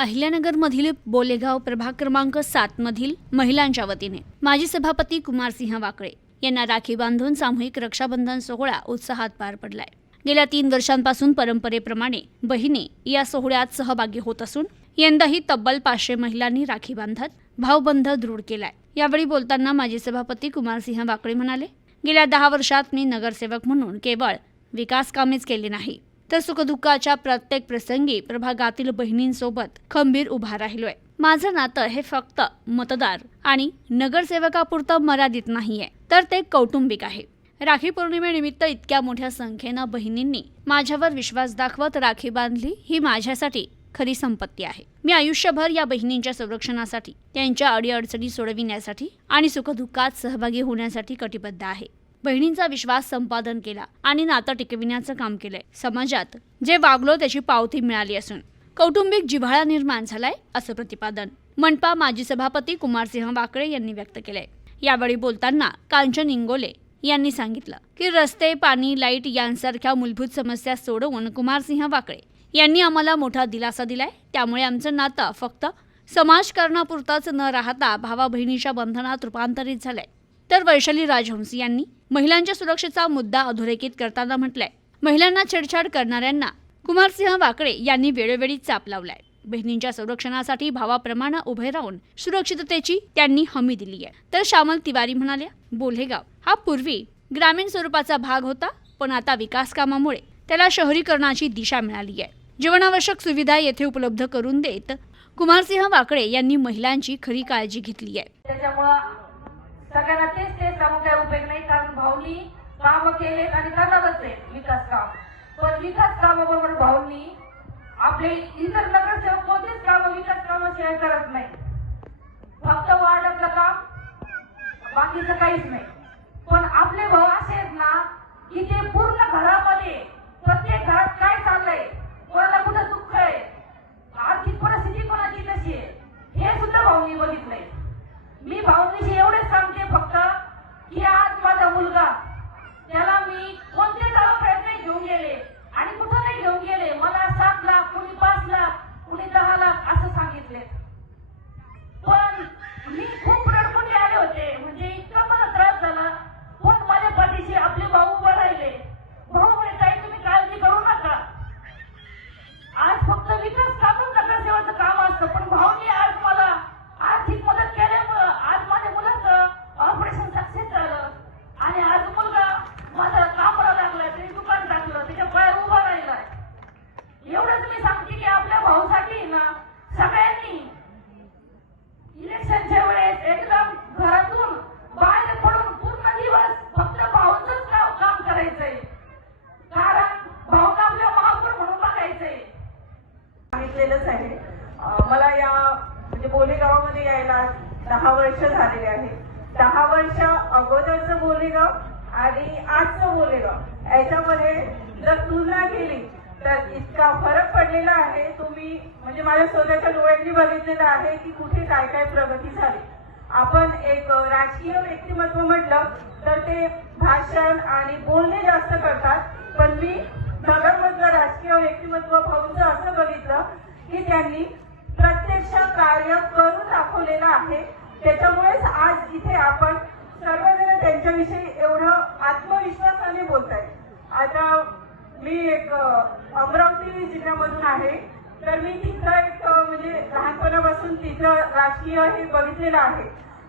अहिल्यानगरमधील बोलेगाव प्रभाग क्रमांक सात मधील महिलांच्या वतीने. माजी सभापती कुमारसिंह वाकळे यांना राखी बांधून सामूहिक रक्षाबंधन सोहळा उत्साहात पार पडलाय. गेल्या तीन वर्षांपासून परंपरेप्रमाणे बहिणी या सोहळ्यात सहभागी होत असून यंदाही तब्बल पाचशे महिलांनी राखी बांधत भावबंध दृढ केलाय. यावेळी बोलताना माजी सभापती कुमारसिंह वाकळे म्हणाले गेल्या दहा वर्षात मी नगरसेवक म्हणून केवळ विकास कामेच केले नाही तर सुखदुःखाच्या प्रत्येक प्रसंगी प्रभागातील बहिणींसोबत खंबीर उभा राहिलोय. माझं नातं हे फक्त मतदार आणि नगरसेवकापुरतं मर्यादित नाहीये तर ते कौटुंबिक आहे. राखी पौर्णिमेनिमित्त इतक्या मोठ्या संख्येनं बहिणींनी माझ्यावर विश्वास दाखवत राखी बांधली ही माझ्यासाठी खरी संपत्ती आहे. मी आयुष्यभर या बहिणींच्या संरक्षणासाठी त्यांच्या अडीअडचणी सोडविण्यासाठी आणि सुखदुःखात सहभागी होण्यासाठी कटिबद्ध आहे. बहिणींचा विश्वास संपादन केला आणि नातं टिकविण्याचं काम केलंय. समाजात जे वागलो त्याची पावती मिळाली असून कौटुंबिक जिव्हाळा निर्माण झालाय असं प्रतिपादन मनपा माजी सभापती कुमारसिंह वाकळे यांनी व्यक्त केलंय. यावेळी बोलताना कांचन इंगोले यांनी सांगितलं की रस्ते पाणी लाइट यांसारख्या मूलभूत समस्या सोडवून कुमारसिंह वाकळे यांनी आम्हाला मोठा दिलासा दिलाय. त्यामुळे आमचं नातं फक्त समाजकारणापुरतंच न राहता भावा बहिणीच्या बंधनात रूपांतरित झालंय. तर वैशाली राजहंस यांनी महिलांच्या सुरक्षेचा मुद्दा अधोरेखित करताना म्हटलंय. महिलांना छेडछाड करणाऱ्यांना कुमारसिंह वाकडे यांनी वेळोवेळी चाप लावलाय. बहिणींच्या संरक्षणासाठी भावाप्रमाणे उभे राहून सुरक्षिततेची त्यांनी हमी दिली आहे तर श्यामल तिवारी म्हणाल्या बोल्हेगाव हा पूर्वी ग्रामीण स्वरूपाचा भाग होता पण आता विकास कामामुळे त्याला शहरीकरणाची दिशा मिळाली आहे जीवनावश्यक सुविधा येथे उपलब्ध करून देत कुमारसिंह वाकडे यांनी महिलांची खरी काळजी घेतली आहे त्याच्यामुळं सगळ्यांना तेच तेच सांगून काही उपयोग नाही कारण भाऊनी काम केलेत आणि करणारच आहे विकास काम. पण विकास कामाबरोबर भाऊनी आपले इतर नगरसेवक कोणतेच काम विकास कामाशिवाय करत नाही. फक्त वार्डातलं काम बाकीचं काहीच नाही. पण आपले भाऊ असे आहेत ना की ते पूर्ण घरामध्ये प्रत्येक घरात काय चाललंय कोणाला कुठं दुःख आहे आर्थिक परिस्थिती कोणाची कशी आहे हे सुद्धा भाऊनी बघितलंय. मी भाऊनीशी एवढेच सांगते फक्त की आज माझा मुलगा त्याला मी कोणते दवाखान्यात नाही घेऊन गेले आणि कुठं नाही घेऊन गेले मला सात लाख कुणी पाच लाख कुणी दहा लाख असं सांगितले. पण मी खूप रडकुंडी आले होते म्हणजे इतका मला त्रास झाला. पण माझ्या पतीशी आपले भाऊ उभे राहिले भाऊ म्हणे ताई तुम्ही काळजी करू नका आज फक्त विकास कामच नगरसेवाचं काम असतं पण भाऊनी आज मला आर्थिक मदत केल्यामुळं आज माझ्या मुलाचं ऑपरेशन सक्सेस झालं आणि आज मुलगा माझा कामाला लागलाय त्याने दुकान टाकलं त्याच्या पायावर उभा राहिलाय एवढंच मी सांगते की आपल्या भाऊसाठी ना सगळ्यांनी इलेक्शनच्या वेळेस एकदम घरातून बाहेर पडून पूर्ण दिवस फक्त भाऊंचंच काम काम करायचंय कारण भाऊला आपल्या महापौर म्हणून बघायचंय सांगितलेलंच आहे अं, मला या म्हणजे बोले गावामध्ये यायला दहा वर्ष झालेले आहे दहा वर्ष अगोदरचं बोलेगाव आणि आजचं बोलेगाव याच्यामध्ये जर तुलना केली तर इतका फरक पडलेला आहे तुम्ही म्हणजे माझ्या स्वतःच्या डोळ्यांनी बघितलेलं आहे की कुठे काय काय प्रगती झाली. आपण एक राजकीय व्यक्तिमत्व म्हटलं तर ते भाषण आणि बोलणे जास्त करतात. पण मी नगरमधलं राजकीय व्यक्तिमत्व भाऊंचं असं बघितलं की त्यांनी प्रत्यक्ष कार्य करून दाखवलेलं आहे. त्याच्यामुळेच आज इथे आपण सर्वजण त्यांच्याविषयी एवढं आत्मविश्वासाने बोलत आहेत आता मी एक अमरावती जिल्ह्यामधून आहे. तर मी तिथं एक म्हणजे लहानपणापासून तिथं राजकीय हे बघितलेलं आहे.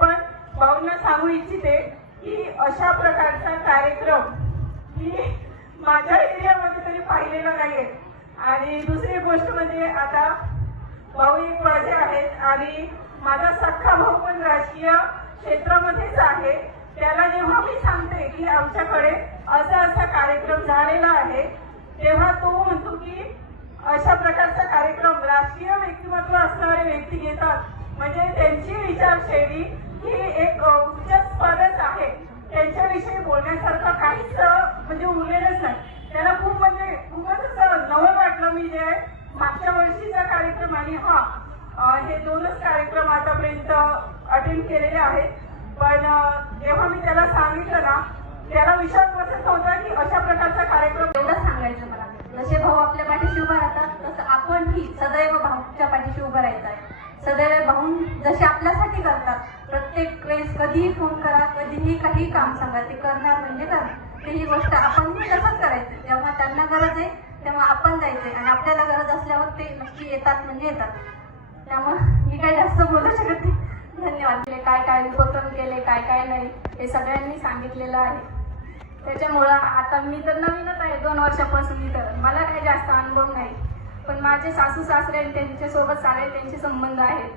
पण भाऊंना सांगू इच्छिते की अशा प्रकारचा कार्यक्रम मी माझ्या एरियामध्ये तरी पाहिलेला नाहीये. आणि दुसरी गोष्ट म्हणजे आता भाऊ एक माझे आहेत आणि माझा सख्खा भाऊ पण राजकीय क्षेत्रामध्येच आहे. त्याला जेव्हा मी सांगते की आमच्याकडे असा असा कार्यक्रम झालेला आहे तेव्हा तो म्हणतो की अशा प्रकारचा कार्यक्रम राष्ट्रीय व्यक्तिमत्व असणारे व्यक्ती घेतात. म्हणजे त्यांची विचारशैली ही एक अ, उच्च स्तरच आहे. त्यांच्याविषयी बोलण्यासारखं काहीच म्हणजे उरलेलंच नाही. त्याला खूप म्हणजे खूपच असं नवं वाटलं मी जे मागच्या वर्षीचा कार्यक्रम आणि हा हे दोनच कार्यक्रम आतापर्यंत अटेंड केलेले आहेत. पण जेव्हा मी त्याला सांगितलं ना त्याला विश्वास बसत नव्हता की अशा प्रकारचा कार्यक्रम एवढं सांगायचं मला. जसे भाऊ आपल्या पाठीशी उभा राहतात तसं आपणही सदैव भाऊच्या पाठीशी उभं राहायचं आहे. सदैव भाऊ जसे आपल्यासाठी करतात प्रत्येक वेळेस कधीही फोन करा कधीही काही काम सांगा ते करणार म्हणजे करणार ते ही गोष्ट आपणही तसंच करायचं. जेव्हा त्यांना गरज आहे तेव्हा आपण जायचंय आणि आपल्याला गरज असल्यावर ते नक्की येतात म्हणजे येतात. त्यामुळे मी काही जास्त बोलू शकत नाही. धन्यवाद. काय काय उपक्रम केले काय काय नाही हे सगळ्यांनी सांगितलेलं आहे. त्याच्यामुळं आता मी तर नवीनच आहे दोन वर्षापासून इथं. मला काही जास्त अनुभव नाही. पण माझे सासू सासरे आणि त्यांच्यासोबत सारे त्यांचे संबंध आहेत.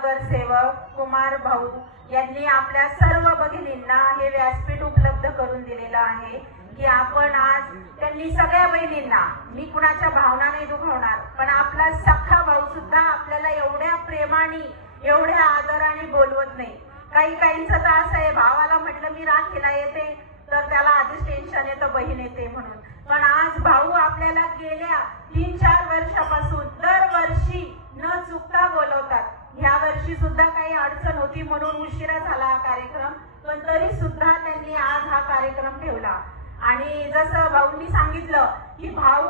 नगरसेवक कुमार भाऊ यांनी आपल्या सर्व भगिनींना हे व्यासपीठ उपलब्ध करून दिलेलं आहे की आपण आज त्यांनी सगळ्या बहिणींना मी कुणाच्या भावना नाही दुखवणार पण आपला सख्खा भाऊ सुद्धा आपल्याला एवढ्या प्रेमाने एवढ्या आदराने बोलवत नाही. काही काहींचं तर असं आहे भावाला म्हटलं मी राखीला येते तर त्याला बहीण येते म्हणून. पण आज भाऊ आपल्याला गेल्या तीन चार वर्षापासून दरवर्षी न चुकता बोलवतात. ह्या वर्षी सुद्धा काही अडचण होती म्हणून उशिरा झाला हा कार्यक्रम पण तरी सुद्धा त्यांनी आज हा कार्यक्रम ठेवला. आणि जसं भाऊंनी सांगितलं की भाऊ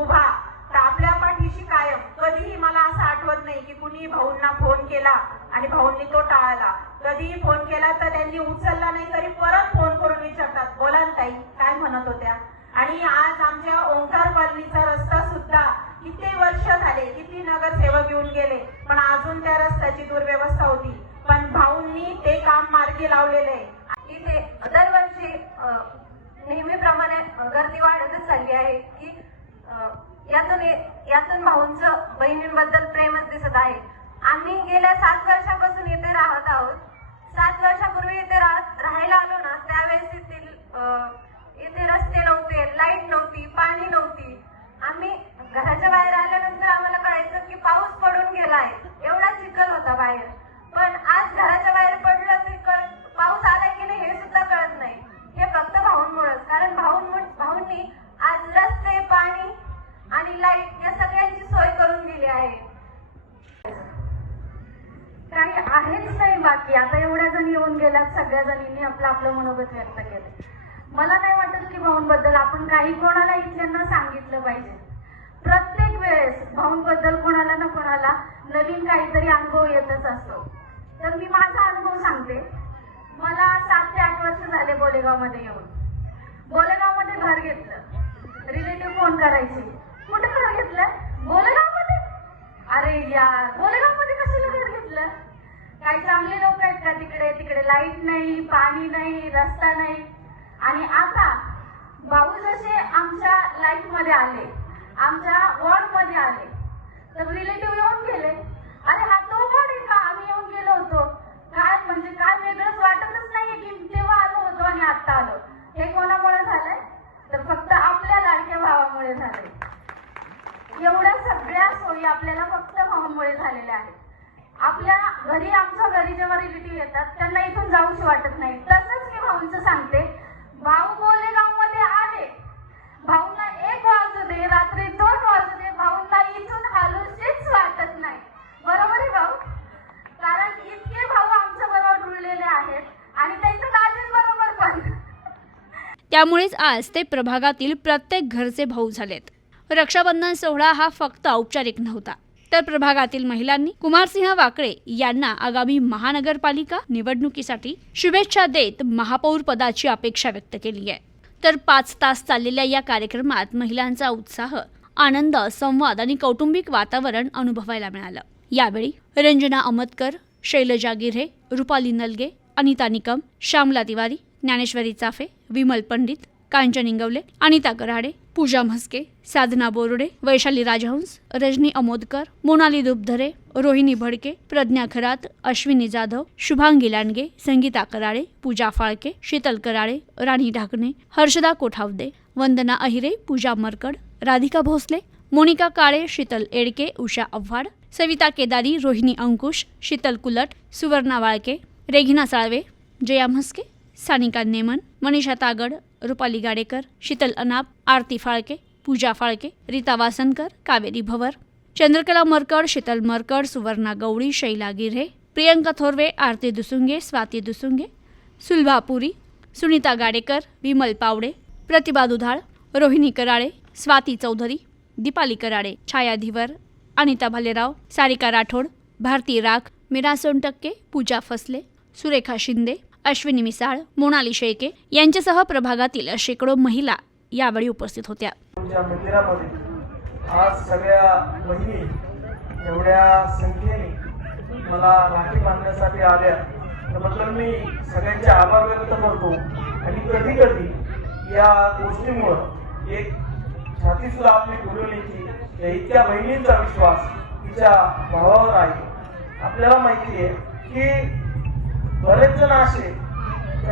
उभा तर आपल्या पाठीशी कायम. कधीही मला असं आठवत नाही की कुणी भाऊंना फोन केला आणि भाऊंनी तो टाळला. कधीही फोन केला तर त्यांनी उचलला नाही तरी परत फोन करून विचारतात बोला ना ताई काय म्हणत होत्या? आणि आज आमच्या ओंकार कॉलनीचा रस्ता सुद्धा किती वर्ष झाले किती नगरसेवक येऊन गेले पण अजून त्या रस्त्याची दुर्व्यवस्था होती. पण भाऊंनी ते काम मार्गी लावलेले. आहे इथे दरवर्षी नेहमीप्रमाणे गर्दी वाढतच चालली आहे की यातून यातून भाऊंचं बहिणींबद्दल प्रेमच दिसत आहे. आम्ही गेल्या सात वर्षापासून इथे राहत आहोत. सात वर्षापूर्वी इथे राहत राहायला आलो ना त्यावेळेस येथील इथे रस्ते नव्हते लाइट नव्हती पाणी नव्हती. आम्ही घराच्या बाहेर आल्यानंतर आम्हाला कळायचं की पाऊस पडून गेलाय. एवढा चिखल होता बाहेर. पण आज घराच्या बाहेर पडलो तरी कळत पाऊस आला की नाही हे सुद्धा कळत नाही हे फक्त भाऊंमुळेच कारण भाऊंमुळे भाऊंनी आज रस्ते पाणी आणि लाइट या सगळ्यांची सोय करून दिली आहे काही आहेच नाही बाकी आता एवढ्या जणी येऊन गेल्यात सगळ्या जणींनी आपलं आपलं मनोगत व्यक्त केलं. मला नाही वाटत की भाऊंबद्दल आपण काही कोणाला इथल्यांना सांगितलं पाहिजे. प्रत्येक वेळेस भाऊंबद्दल कोणाला ना कोणाला नवीन काहीतरी अनुभव येतच असतो. तर मी माझा अनुभव सांगते. मला सात ते आठ वर्ष झाले बोलेगावमध्ये येऊन. बोलेगावमध्ये घर घेतलं. रिलेटिव्ह फोन करायचे. कुठे घर घेतलं? बोलेगावमध्ये अरे यार बोलेगावमध्ये कशाला घर घेतलं? काही चांगले लोक आहेत का तिकडे? तिकडे लाइट नाही पाणी नाही रस्ता नाही. आणि आता भाऊ जसे आमच्या लाईफमध्ये आले आमच्या वॉर्डमध्ये आले तर रिलेटिव्ह येऊन गेले. अरे हा तो वॉर्ड आहे का? आम्ही येऊन गेलो होतो. काय? म्हणजे काय वेगळंच वाटतच नाहीये की तेव्हा आलो होतो आणि आता आलो. हे कोणामुळे झालंय? तर फक्त आपल्या लाडक्या भावामुळे झालंय. एवढ्या सगळ्या सोयी आपल्याला फक्त भावामुळे झालेल्या आहेत. आपल्या घरी आमच्या घरी जेव्हा रिलेटिव्ह येतात. त्यांना इथून जाऊशी वाटत नाही. तसंच मी भाऊंचं सांगते. भाऊ बोलेगावमध्ये आले. भाऊंना एक वाजू दे रात्री दोन वाजू दे. भाऊंना इथून हालूशीच वाटत नाही. बरोबर आहे भाऊ? कारण इतके भाऊ आमच्या बरोबर रुळलेले आहेत आणि त्यांच्या दाजींबरोबर पण. त्यामुळेच आज ते प्रभागातील प्रत्येक घरचे भाऊ झालेत. रक्षाबंधन सोहळा हा फक्त औपचारिक नव्हता. तर प्रभागातील महिलांनी कुमारसिंह वाकळे यांना आगामी महानगरपालिका निवडणुकीसाठी शुभेच्छा देत महापौर पदाची अपेक्षा व्यक्त केली आहे. तर पाच तास चाललेल्या या कार्यक्रमात महिलांचा उत्साह आनंद संवाद आणि कौटुंबिक वातावरण अनुभवायला मिळालं. यावेळी रंजना अमतकर शैलजा गिरे रुपाली नलगे अनिता निकम श्यामला तिवारी ज्ञानेश्वरी चाफे विमल पंडित कांचन इंगवले अनिता कराडे पूजा म्हस्के साधना बोर्डे वैशाली राजहंस रजनी अमोदकर मोनाली दुबधरे रोहिणी भडके प्रज्ञा खरात अश्विनी जाधव शुभांगी लांडगे संगीता कराळे पूजा फाळके शीतल कराळे राणी ढाकणे हर्षदा कोठावदे वंदना अहिरे पूजा मरकड राधिका भोसले मोनिका काळे शीतल एडके उषा आव्हाड सविता केदारी रोहिणी अंकुश शीतल कुलट सुवर्णा वाळके रेघिना साळवे जया म्हस्के सानिका नेमन मनीषा तागड रुपाली गाडेकर शीतल अनाप आरती फाळके पूजा फाळके रीता वासनकर कावेरी भवर चंद्रकला मरकड शीतल मरकड सुवर्णा गवळी शैला गिरे प्रियंका थोरवे आरती दुसुंगे स्वाती दुसुंगे सुलभा पुरी सुनीता गाडेकर विमल पावडे प्रतिभा दुधाळ रोहिणी कराळे स्वाती चौधरी दीपाली कराडे छाया धिवर अनिता भालेराव सारिका राठोड भारती राख मीरा सोनटक्के पूजा फसले सुरेखा शिंदे अश्विनी मिसाळ मोनाली शेळके यांच्यासह प्रभागातील शेकडो महिला यावेळी उपस्थित होत्या. आज सगळ्या बहिणी एवढ्या संख्येने मला राखी बांधण्यासाठी आल्या. त्याबद्दल मी सगळ्यांचे आभार व्यक्त करतो. आणि कधी कधी या गोष्टीमुळं एक छाती सुद्धा आपली फुलवली की इतक्या बहिणींचा विश्वास तिच्या भावावर आहे. आपल्याला माहिती आहे की बरेच जण असे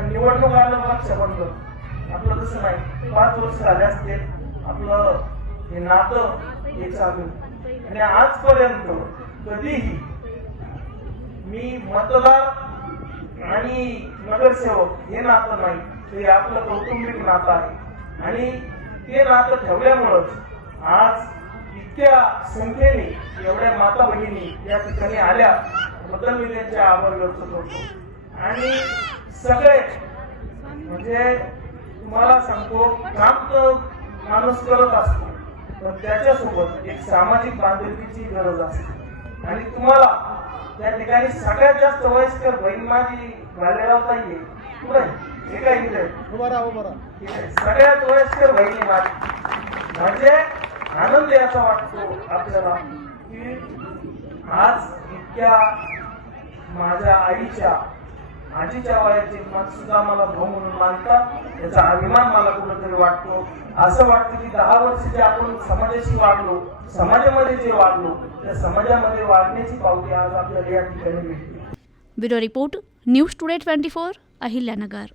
निवडणूक आलं पक्ष बनलं आपलं तसं नाही. पाच वर्ष झाले असतील. आपलं हे नातं हे चालू. आणि आजपर्यंत कधीही मी मतदार आणि नगरसेवक हे नातं नाही. ते आपलं कौटुंबिक नातं आहे. आणि ते नातं ठेवल्यामुळंच आज इतक्या संख्येने एवढ्या माता बहिणी या ठिकाणी आल्या. बद्दल मी त्यांचे आभार व्यक्त करतो आणि सगळे म्हणजे तुम्हाला सांगतो काम तर माणूस करत असतो पण त्याच्यासोबत एक सामाजिक बांधिलकीची गरज असते. आणि तुम्हाला त्या ठिकाणी सगळ्यात जास्त वयस्कर बहीण माझी भालेराव ताई कुठे हे काय आहे. सगळ्यात वयस्कर बहिणी माझी. म्हणजे आनंद याचा वाटतो आपल्याला की आज इतक्या माझ्या आईच्या आजीच्या वयाचे मत सुद्धा मला भाऊ म्हणून मानतात याचा अभिमान मला कुठेतरी वाटतो. असं वाटतं की दहा वर्ष जे आपण समाजाशी वागलो समाजामध्ये जे वागलो त्या समाजामध्ये वागण्याची पावती आज आपल्याला या ठिकाणी मिळते. Bureau report news today twenty four Ahilyanagar.